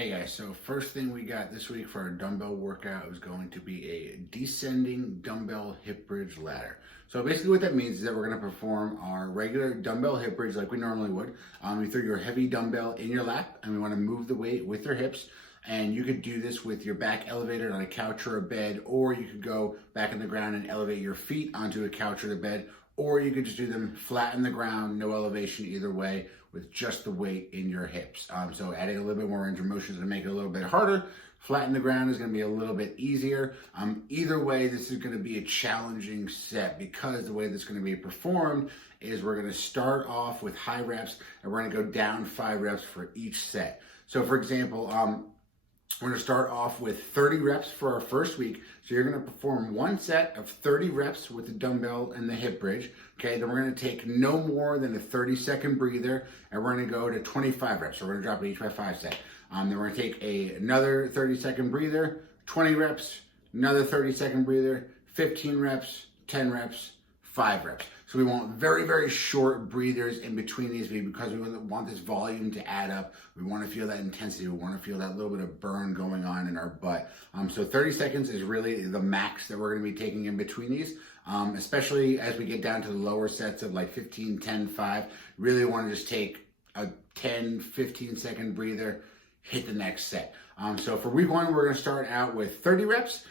Hey guys, so first thing we got this week for our dumbbell workout is going to be a descending dumbbell hip bridge ladder. So basically what that means is that we're going to perform our regular dumbbell hip bridge like we normally would. You throw your heavy dumbbell in your lap and we want to move the weight with your hips. And you could do this with your back elevated on a couch or a bed, or you could go back in the ground and elevate your feet onto a couch or the bed, or you could just do them flat in the ground, no elevation either way, with just the weight in your hips. So adding a little bit more range of motion is going to make it a little bit harder. Flat in the ground is going to be a little bit easier. Either way, this is going to be a challenging set because the way this is going to be performed is we're going to start off with high reps and we're going to go down 5 reps for each set. So for example, we're going to start off with 30 reps for our first week. So you're going to perform one set of 30 reps with the dumbbell and the hip bridge. Okay, then we're going to take no more than a 30-second breather, and we're going to go to 25 reps. So we're going to drop it each by 5 sets. Then we're going to take another 30-second breather, 20 reps, another 30-second breather, 15 reps, 10 reps, 5 reps. So we want very, very short breathers in between these because we want this volume to add up. We want to feel that intensity. We want to feel that little bit of burn going on in our butt. So 30 seconds is really the max that we're going to be taking in between these, especially as we get down to the lower sets of like 15, 10, 5. Really want to just take a 10, 15 second breather, hit the next set. So for week 1, we're going to start out with 30 reps.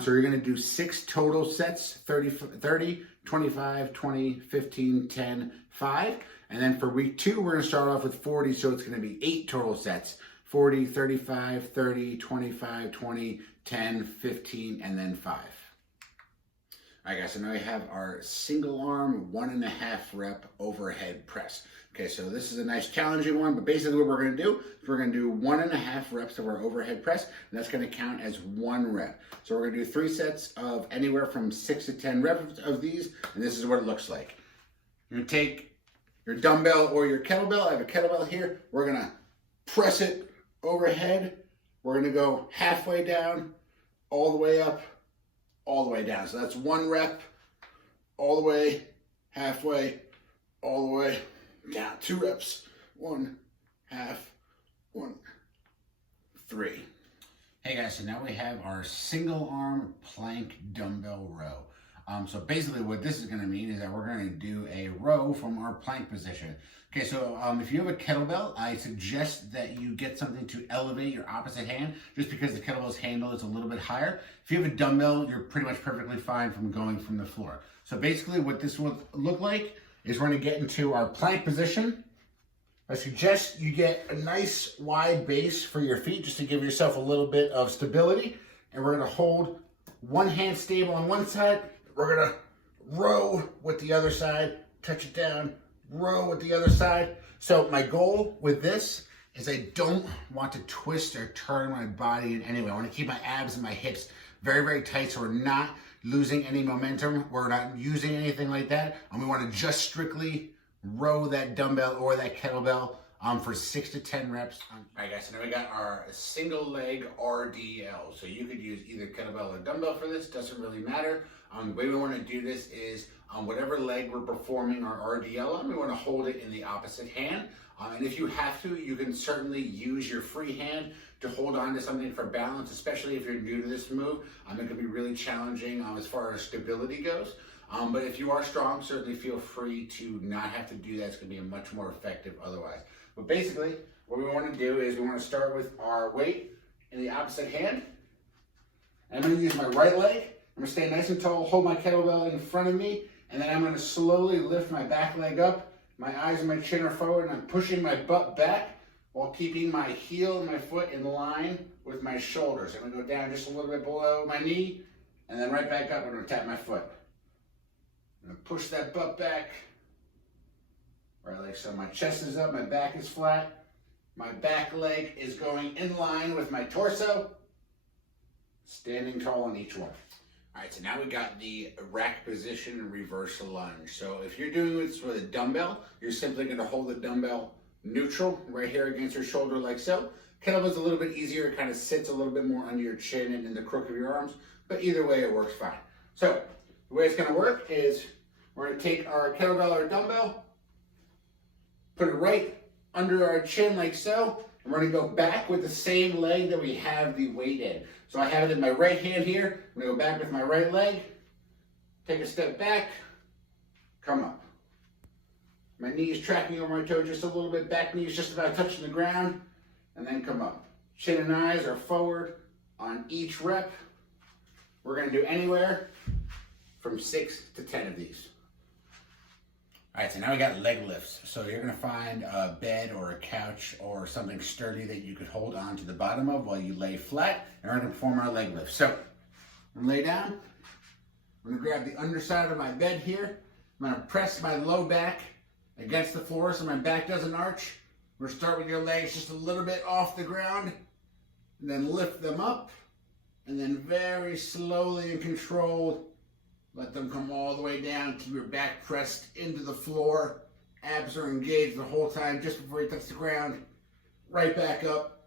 So you're going to do 6 total sets, 30, 25, 20, 15, 10, 5. And then for week 2, we're going to start off with 40. So it's going to be 8 total sets, 40, 35, 30, 25, 20, 10, 15, and then 5. All right, guys, so now we have our single arm 1.5 rep overhead press. Okay, so this is a nice challenging one, but basically what we're gonna do is we're gonna do 1.5 reps of our overhead press, and that's gonna count as 1 rep. So we're gonna do 3 sets of anywhere from 6 to 10 reps of these, and this is what it looks like. You're gonna take your dumbbell or your kettlebell. I have a kettlebell here. We're gonna press it overhead. We're gonna go halfway down, all the way up, all the way down. So that's 1 rep, all the way, halfway, all the way down. 2 reps, 1, half, 1, 3. Hey guys, so now we have our single arm plank dumbbell row. So basically what this is gonna mean is that we're gonna do a row from our plank position. Okay, so if you have a kettlebell, I suggest that you get something to elevate your opposite hand, just because the kettlebell's handle is a little bit higher. If you have a dumbbell, you're pretty much perfectly fine from going from the floor. So basically what this will look like is we're gonna get into our plank position. I suggest you get a nice wide base for your feet just to give yourself a little bit of stability. And we're gonna hold one hand stable on one side. We're gonna row with the other side, touch it down, row with the other side. So my goal with this is I don't want to twist or turn my body in any way. I want to keep my abs and my hips very, very tight so we're not losing any momentum. We're not using anything like that. And we want to just strictly row that dumbbell or that kettlebell for 6 to 10 reps. All right, guys, so now we got our single leg RDL. So you could use either kettlebell or dumbbell for this, doesn't really matter. The way we want to do this is on whatever leg we're performing our RDL on, we want to hold it in the opposite hand. And if you have to, you can certainly use your free hand to hold on to something for balance, especially if you're new to this move. It can be really challenging as far as stability goes. But if you are strong, certainly feel free to not have to do that. It's going to be much more effective otherwise. But basically, what we want to do is we want to start with our weight in the opposite hand. And I'm going to use my right leg. I'm going to stay nice and tall, hold my kettlebell in front of me, and then I'm going to slowly lift my back leg up. My eyes and my chin are forward, and I'm pushing my butt back while keeping my heel and my foot in line with my shoulders. I'm going to go down just a little bit below my knee, and then right back up. I'm going to tap my foot. I'm going to push that butt back. Right leg, so my chest is up, my back is flat. My back leg is going in line with my torso. Standing tall on each one. All right, so now we got the rack position and reverse lunge. So if you're doing this with a dumbbell, you're simply gonna hold the dumbbell neutral right here against your shoulder like so. Kettlebell's a little bit easier. It kind of sits a little bit more under your chin and in the crook of your arms, but either way it works fine. So the way it's gonna work is we're gonna take our kettlebell or dumbbell, put it right under our chin like so, And we're going to go back with the same leg that we have the weight in. So I have it in my right hand here. I'm going to go back with my right leg. Take a step back. Come up. My knee is tracking over my toe just a little bit. Back knee is just about touching the ground. And then come up. Chin and eyes are forward on each rep. We're going to do anywhere from 6 to 10 of these. All right, so now we got leg lifts. So you're gonna find a bed or a couch or something sturdy that you could hold on to the bottom of while you lay flat, and we're gonna perform our leg lift. So, I'm gonna lay down. I'm gonna grab the underside of my bed here. I'm gonna press my low back against the floor so my back doesn't arch. We're gonna start with your legs just a little bit off the ground, and then lift them up, and then very slowly and controlled, let them come all the way down. Keep your back pressed into the floor. Abs are engaged the whole time just before you touch the ground. Right back up.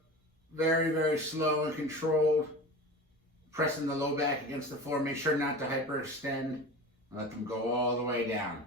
Very, very slow and controlled. Pressing the low back against the floor. Make sure not to hyperextend. And let them go all the way down.